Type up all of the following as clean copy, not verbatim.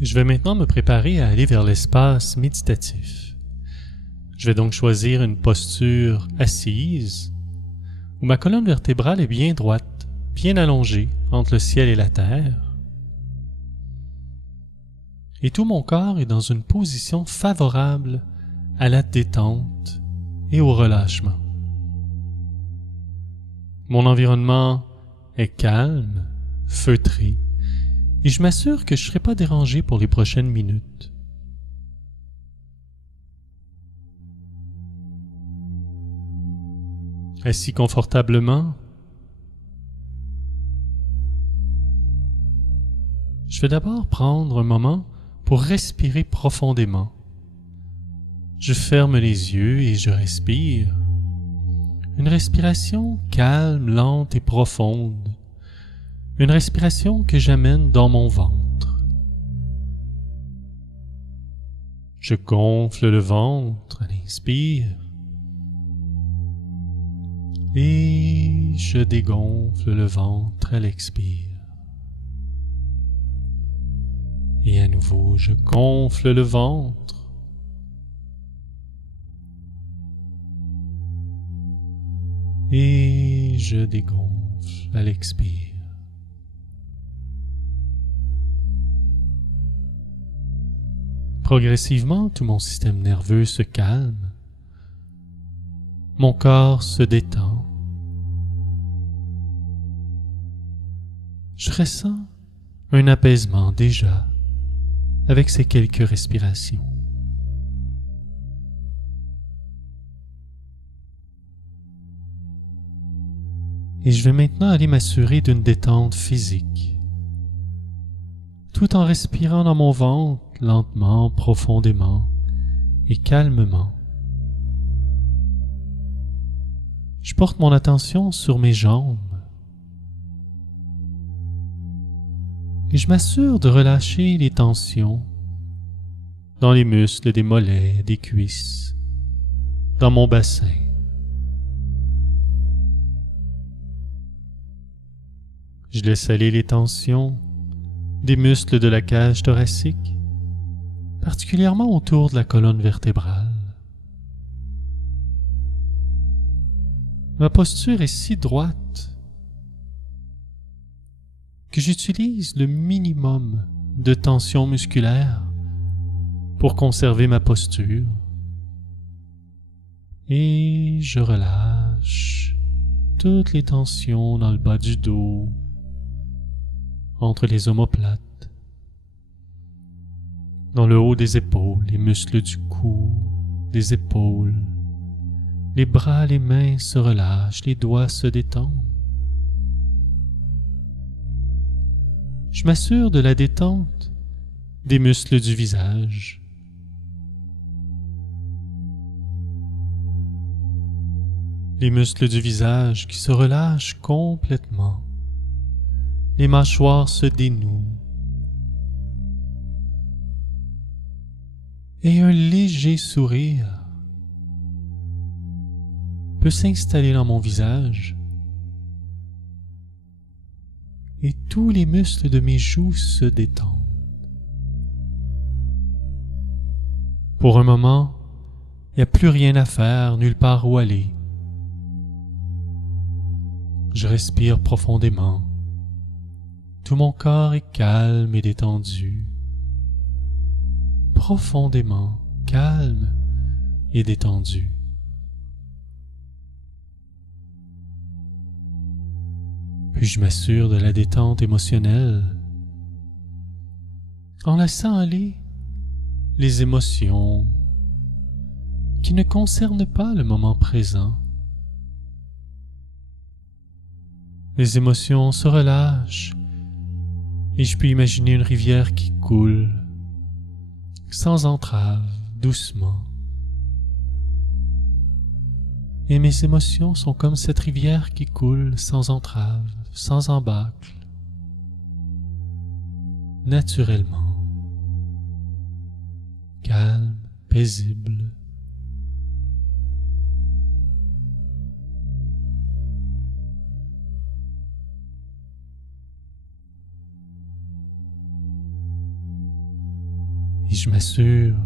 Je vais maintenant me préparer à aller vers l'espace méditatif. Je vais donc choisir une posture assise où ma colonne vertébrale est bien droite, bien allongée entre le ciel et la terre. Et tout mon corps est dans une position favorable à la détente et au relâchement. Mon environnement est calme, feutré, et je m'assure que je ne serai pas dérangé pour les prochaines minutes. Assis confortablement, je vais d'abord prendre un moment pour respirer profondément. Je ferme les yeux et je respire. Une respiration calme, lente et profonde. Une respiration que j'amène dans mon ventre. Je gonfle le ventre à l'inspire et je dégonfle le ventre à l'expire. Et à nouveau, je gonfle le ventre. Et je dégonfle à l'expire. Progressivement, tout mon système nerveux se calme. Mon corps se détend. Je ressens un apaisement déjà avec ces quelques respirations. Et je vais maintenant aller m'assurer d'une détente physique, tout en respirant dans mon ventre lentement, profondément et calmement. Je porte mon attention sur mes jambes et je m'assure de relâcher les tensions dans les muscles des mollets, des cuisses, dans mon bassin. Je laisse aller les tensions des muscles de la cage thoracique, particulièrement autour de la colonne vertébrale. Ma posture est si droite que j'utilise le minimum de tension musculaire pour conserver ma posture. Et je relâche toutes les tensions dans le bas du dos, entre les omoplates, dans le haut des épaules, les muscles du cou, des épaules. Les bras, les mains se relâchent, les doigts se détendent. Je m'assure de la détente des muscles du visage. Les muscles du visage qui se relâchent complètement. Les mâchoires se dénouent. Et un léger sourire peut s'installer dans mon visage. Et tous les muscles de mes joues se détendent. Pour un moment, il n'y a plus rien à faire, nulle part où aller. Je respire profondément. Tout mon corps est calme et détendu. Profondément calme et détendu. Puis je m'assure de la détente émotionnelle en laissant aller les émotions qui ne concernent pas le moment présent. Les émotions se relâchent et je peux imaginer une rivière qui coule sans entrave, doucement. Et mes émotions sont comme cette rivière qui coule sans entrave, sans embâcle, naturellement, calme, paisible. et je m'assure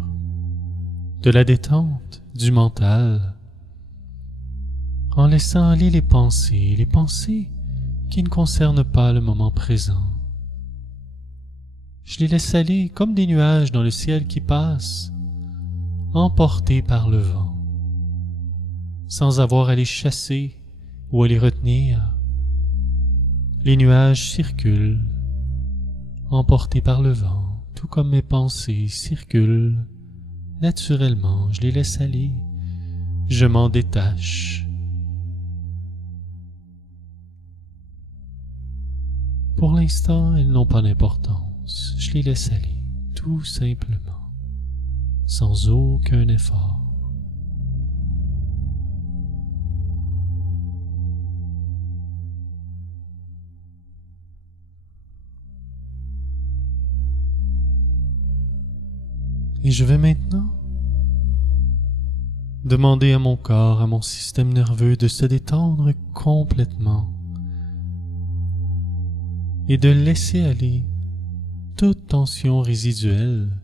de la détente du mental en laissant aller les pensées qui ne concernent pas le moment présent. Je les laisse aller comme des nuages dans le ciel qui passent, emportés par le vent, sans avoir à les chasser ou à les retenir. Les nuages circulent, emportés par le vent, tout comme mes pensées circulent. Naturellement, je les laisse aller, je m'en détache. Pour l'instant, elles n'ont pas d'importance, je les laisse aller, tout simplement, sans aucun effort. Et je vais maintenant demander à mon corps, à mon système nerveux de se détendre complètement et de laisser aller toute tension résiduelle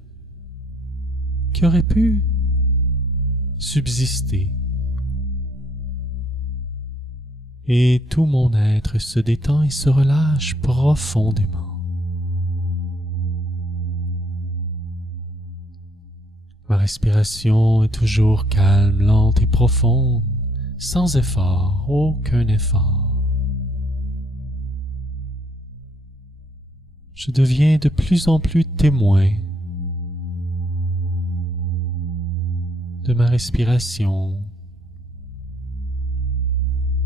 qui aurait pu subsister. Et tout mon être se détend et se relâche profondément. Ma respiration est toujours calme, lente et profonde, sans effort, aucun effort. Je deviens de plus en plus témoin de ma respiration.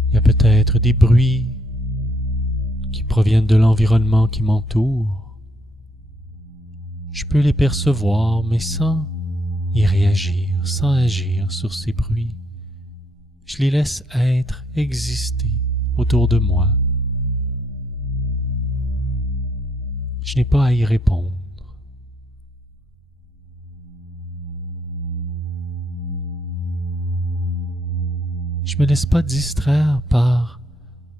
Il y a peut-être des bruits qui proviennent de l'environnement qui m'entoure. Je peux les percevoir, mais sans y réagir, sans agir sur ces bruits. Je les laisse être, exister autour de moi. Je n'ai pas à y répondre. Je me laisse pas distraire par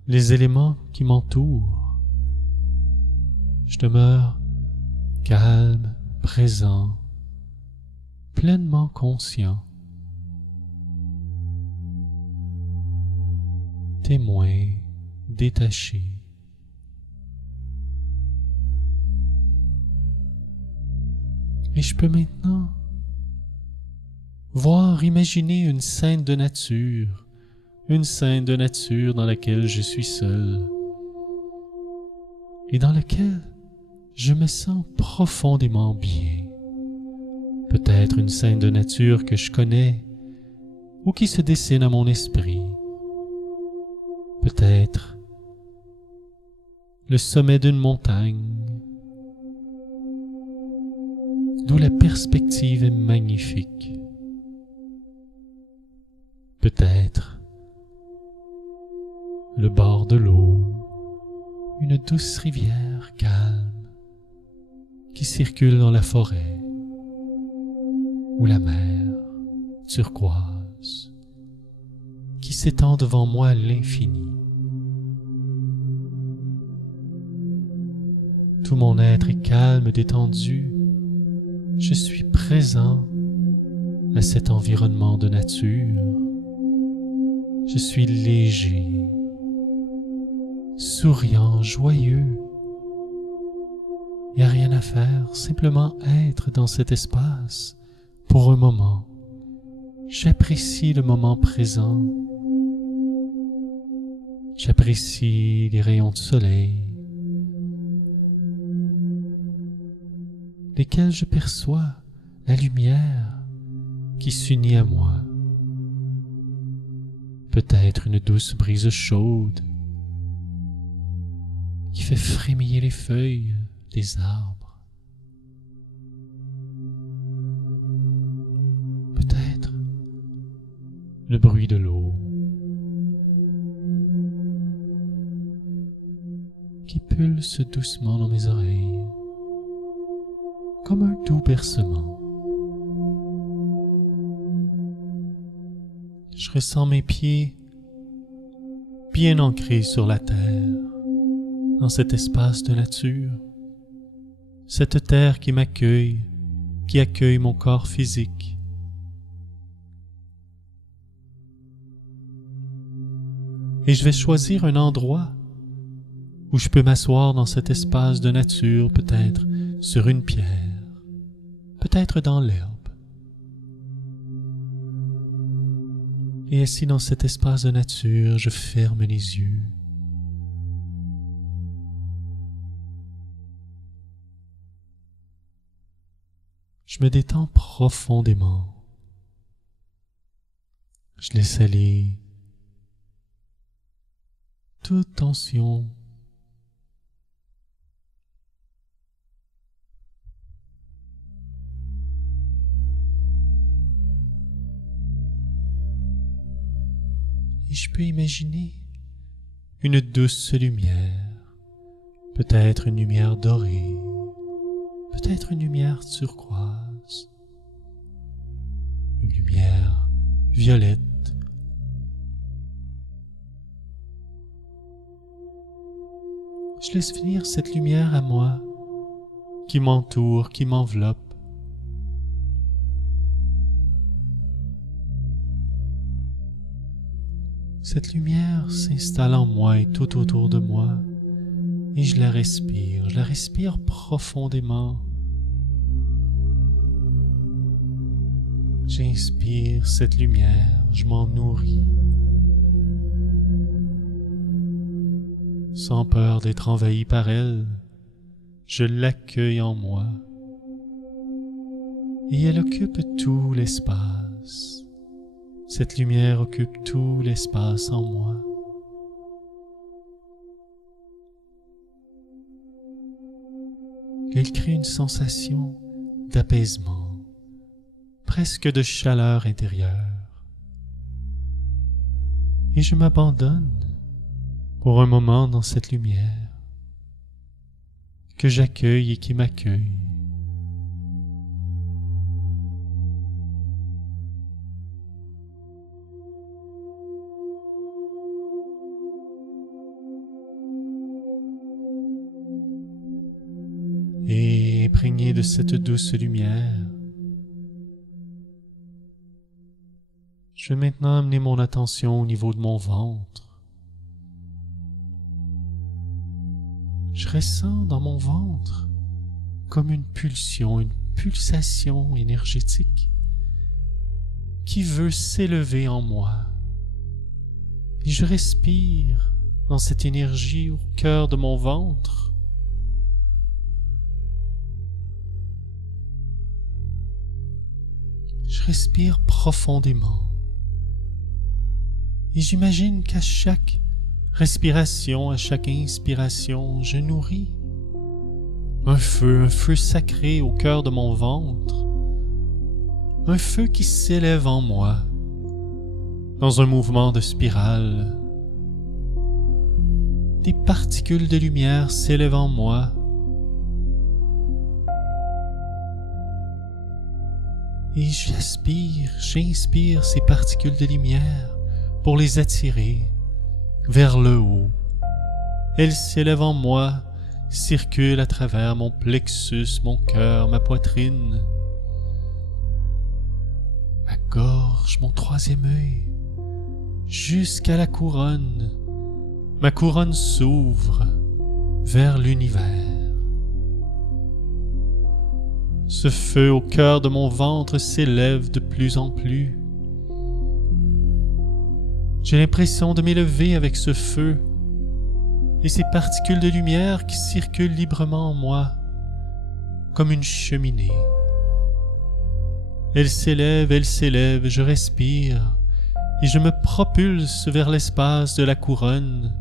les éléments qui m'entourent. Je demeure calme, présent, pleinement conscient, témoin, détaché. Et je peux maintenant imaginer une scène de nature dans laquelle je suis seul et dans laquelle je me sens profondément bien. Peut-être une scène de nature que je connais ou qui se dessine à mon esprit. Peut-être le sommet d'une montagne, d'où la perspective est magnifique. Peut-être le bord de l'eau, une douce rivière calme qui circule dans la forêt, ou la mer turquoise qui s'étend devant moi à l'infini. Tout mon être est calme, détendu. Je suis présent à cet environnement de nature. Je suis léger, souriant, joyeux. Il n'y a rien à faire, simplement être dans cet espace pour un moment. J'apprécie le moment présent. J'apprécie les rayons de soleil, desquels je perçois la lumière qui s'unit à moi. Peut-être une douce brise chaude qui fait frémiller les feuilles des arbres. Peut-être le bruit de l'eau qui pulse doucement dans mes oreilles, comme un doux bercement. Je ressens mes pieds bien ancrés sur la terre, dans cet espace de nature, cette terre qui m'accueille, qui accueille mon corps physique. Et je vais choisir un endroit où je peux m'asseoir dans cet espace de nature, peut-être sur une pierre, peut-être dans l'herbe. Et assis dans cet espace de nature, je ferme les yeux. Je me détends profondément. Je laisse aller toute tension. Et je peux imaginer une douce lumière, peut-être une lumière dorée, peut-être une lumière turquoise, une lumière violette. Je laisse venir cette lumière à moi, qui m'entoure, qui m'enveloppe. Cette lumière s'installe en moi et tout autour de moi, et je la respire profondément. J'inspire cette lumière, je m'en nourris, sans peur d'être envahi par elle. Je l'accueille en moi, et elle occupe tout l'espace. Cette lumière occupe tout l'espace en moi. Elle crée une sensation d'apaisement, presque de chaleur intérieure. Et je m'abandonne pour un moment dans cette lumière que j'accueille et qui m'accueille. Et imprégné de cette douce lumière, je vais maintenant amener mon attention au niveau de mon ventre. Je ressens dans mon ventre comme une pulsation énergétique qui veut s'élever en moi. Et je respire dans cette énergie au cœur de mon ventre. Je respire profondément et j'imagine qu'à chaque respiration, à chaque inspiration, je nourris un feu sacré au cœur de mon ventre, un feu qui s'élève en moi dans un mouvement de spirale. Des particules de lumière s'élèvent en moi et j'inspire ces particules de lumière pour les attirer vers le haut. Elles s'élèvent en moi, circulent à travers mon plexus, mon cœur, ma poitrine, ma gorge, mon troisième œil, jusqu'à la couronne. Ma couronne s'ouvre vers l'univers. Ce feu au cœur de mon ventre s'élève de plus en plus. J'ai l'impression de m'élever avec ce feu et ces particules de lumière qui circulent librement en moi, comme une cheminée. Elles s'élèvent, je respire et je me propulse vers l'espace de la couronne.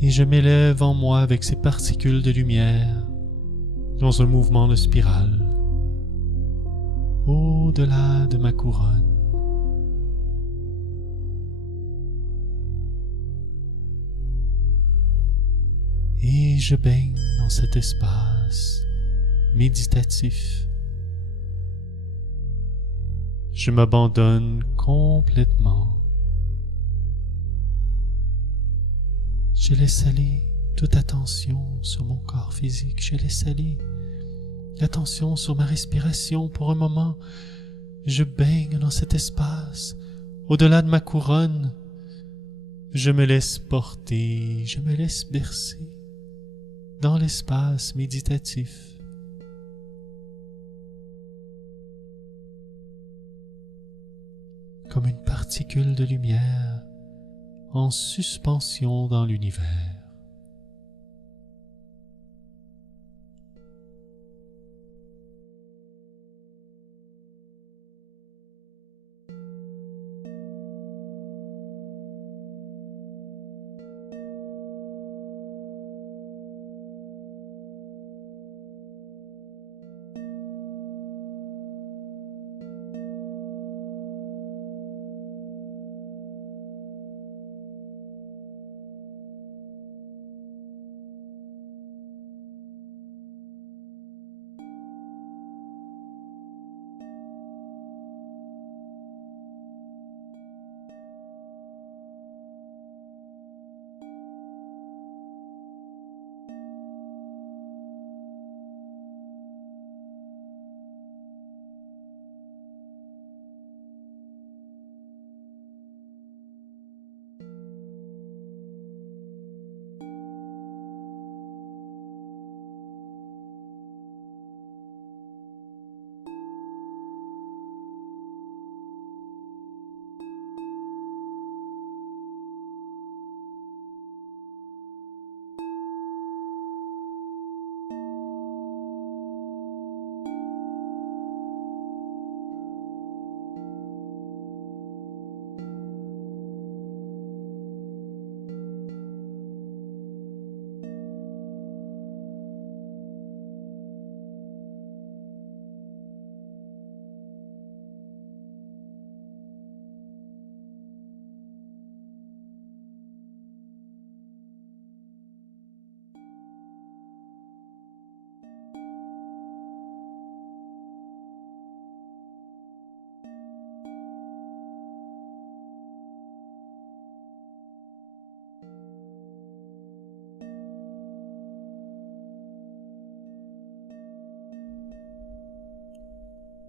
Et je m'élève en moi avec ces particules de lumière dans un mouvement de spirale au-delà de ma couronne. Et je baigne dans cet espace méditatif. Je m'abandonne complètement. Je laisse aller toute attention sur mon corps physique. Je laisse aller l'attention sur ma respiration pour un moment. Je baigne dans cet espace, au-delà de ma couronne. Je me laisse porter, je me laisse bercer dans l'espace méditatif. Comme une particule de lumière en suspension dans l'univers.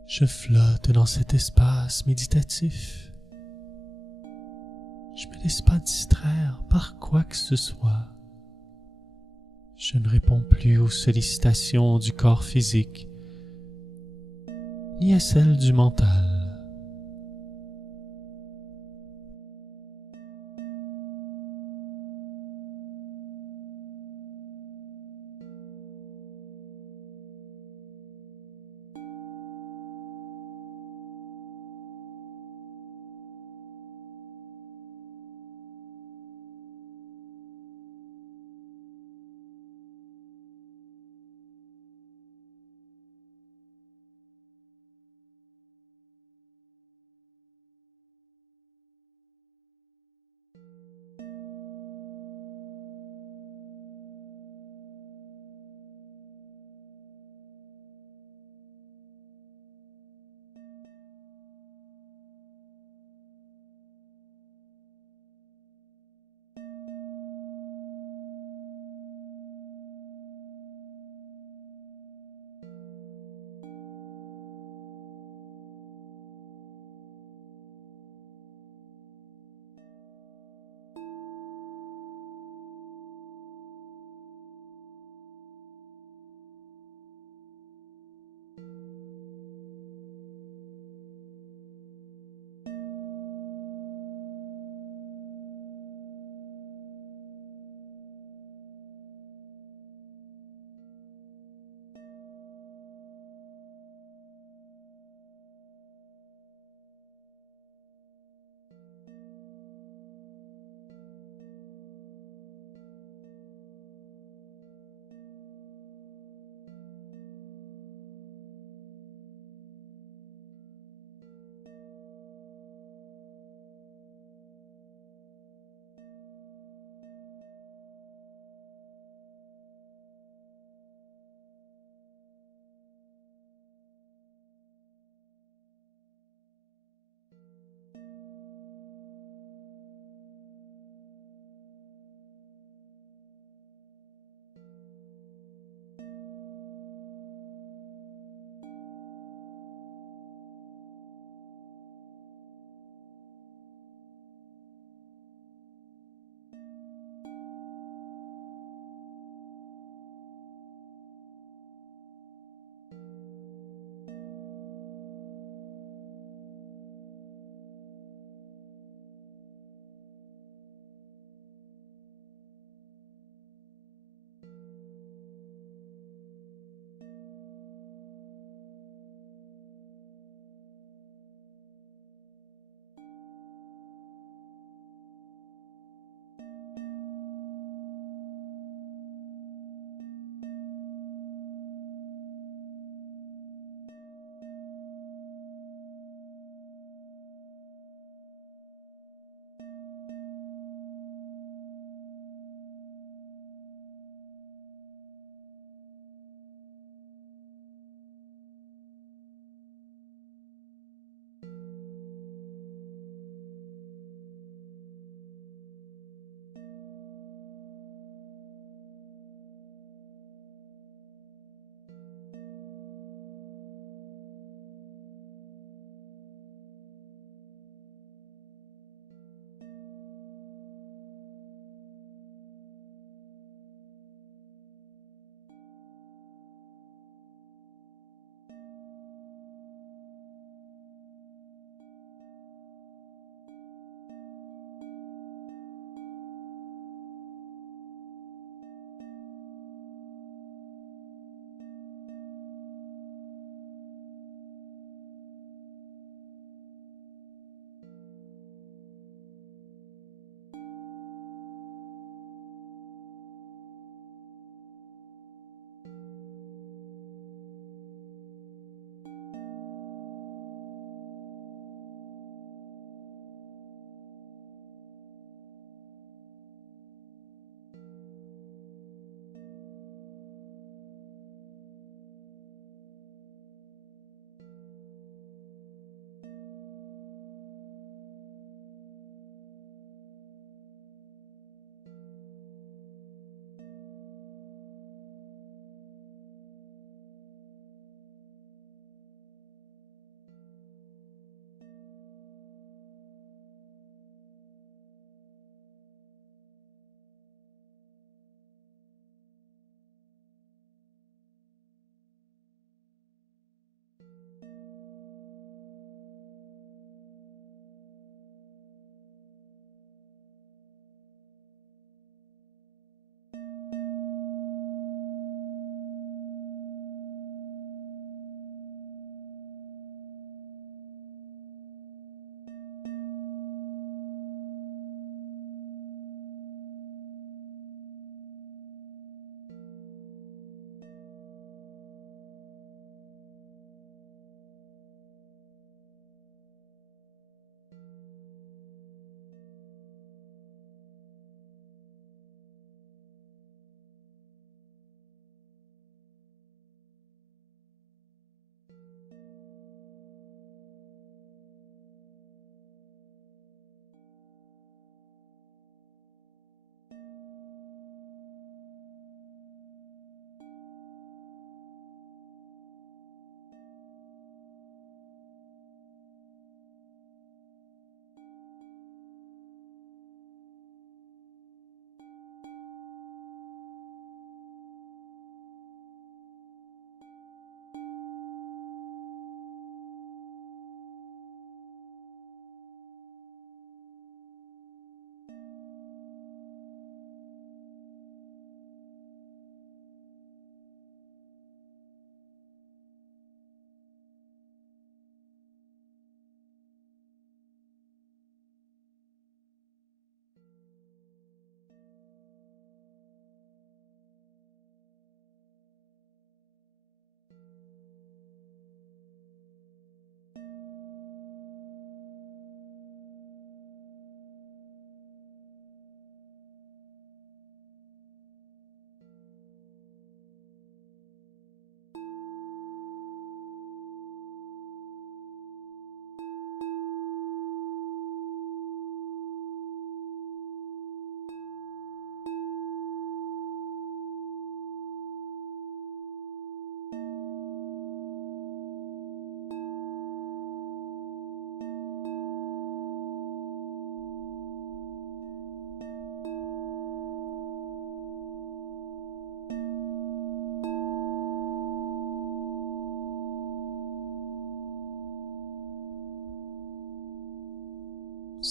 Je flotte dans cet espace méditatif. Je ne me laisse pas distraire par quoi que ce soit. Je ne réponds plus aux sollicitations du corps physique, ni à celles du mental.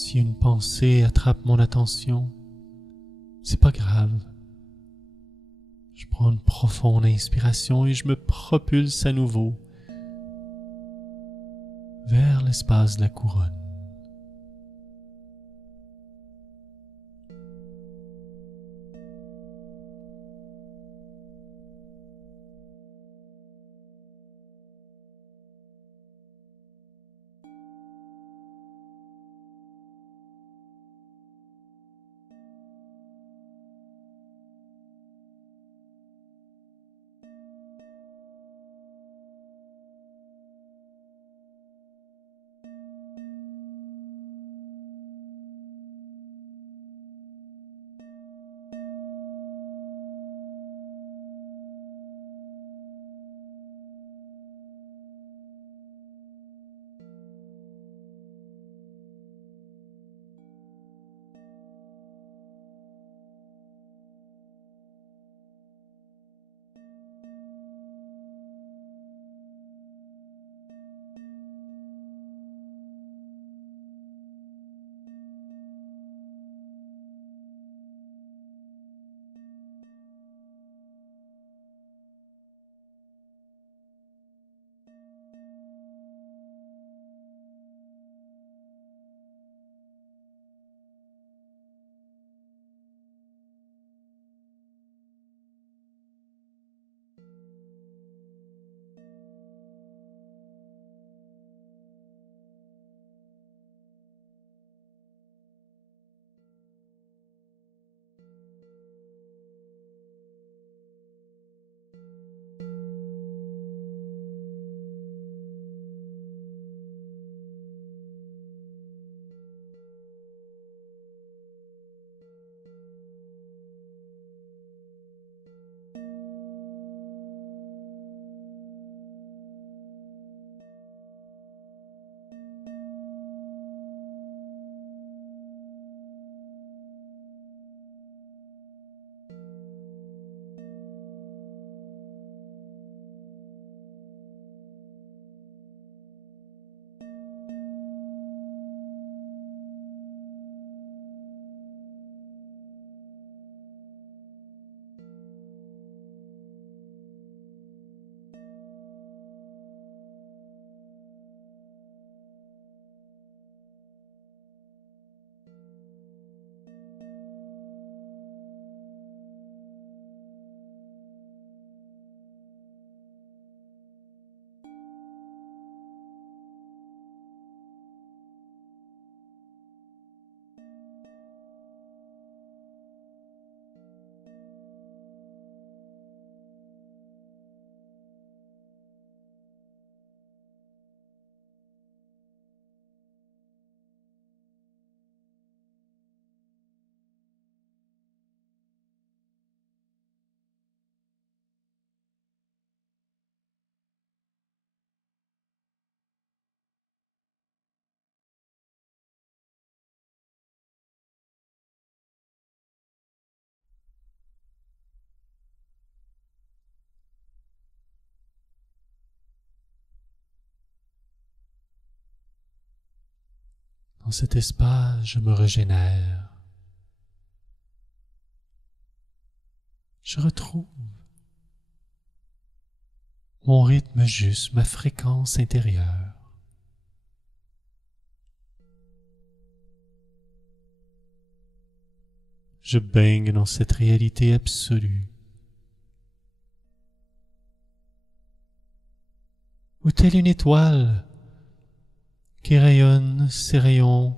Si une pensée attrape mon attention, c'est pas grave. Je prends une profonde inspiration et je me propulse à nouveau vers l'espace de la couronne. Dans cet espace, je me régénère. Je retrouve mon rythme juste, ma fréquence intérieure. Je baigne dans cette réalité absolue, où telle une étoile qui rayonne ses rayons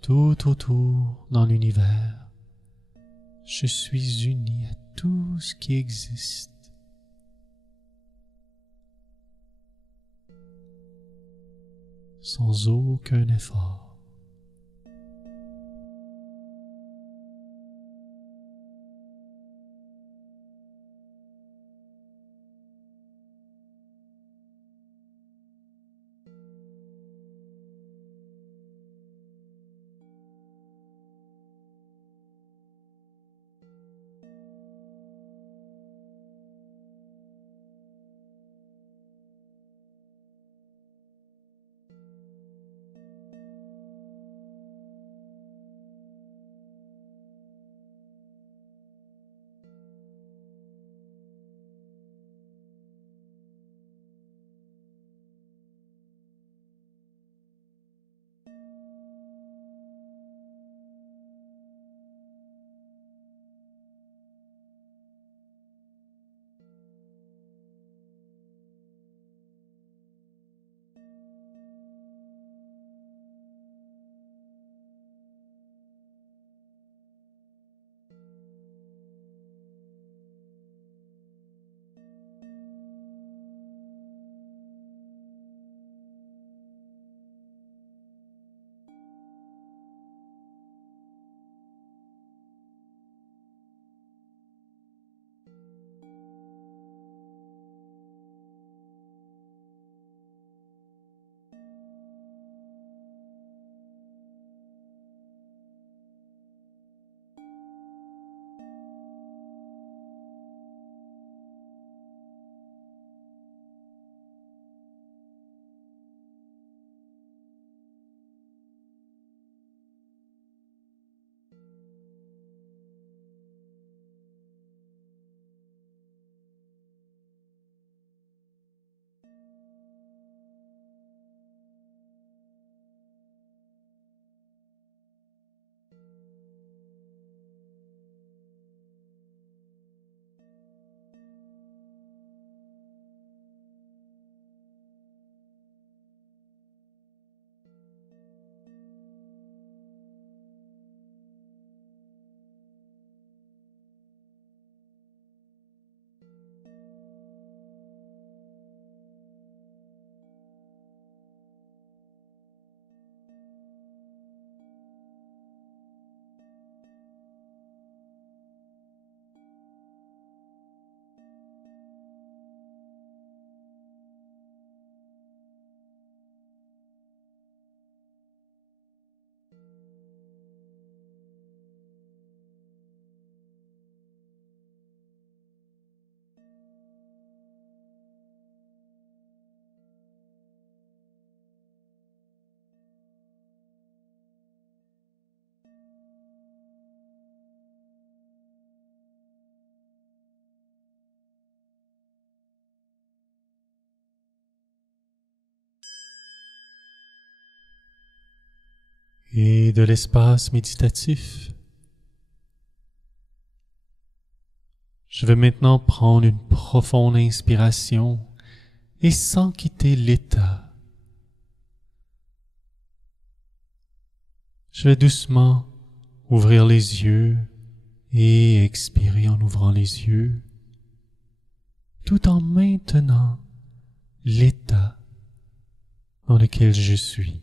tout autour dans l'univers, je suis uni à tout ce qui existe. Sans aucun effort. et de l'espace méditatif. Je vais maintenant prendre une profonde inspiration et sans quitter l'état, je vais doucement ouvrir les yeux et expirer en ouvrant les yeux, tout en maintenant l'état dans lequel je suis.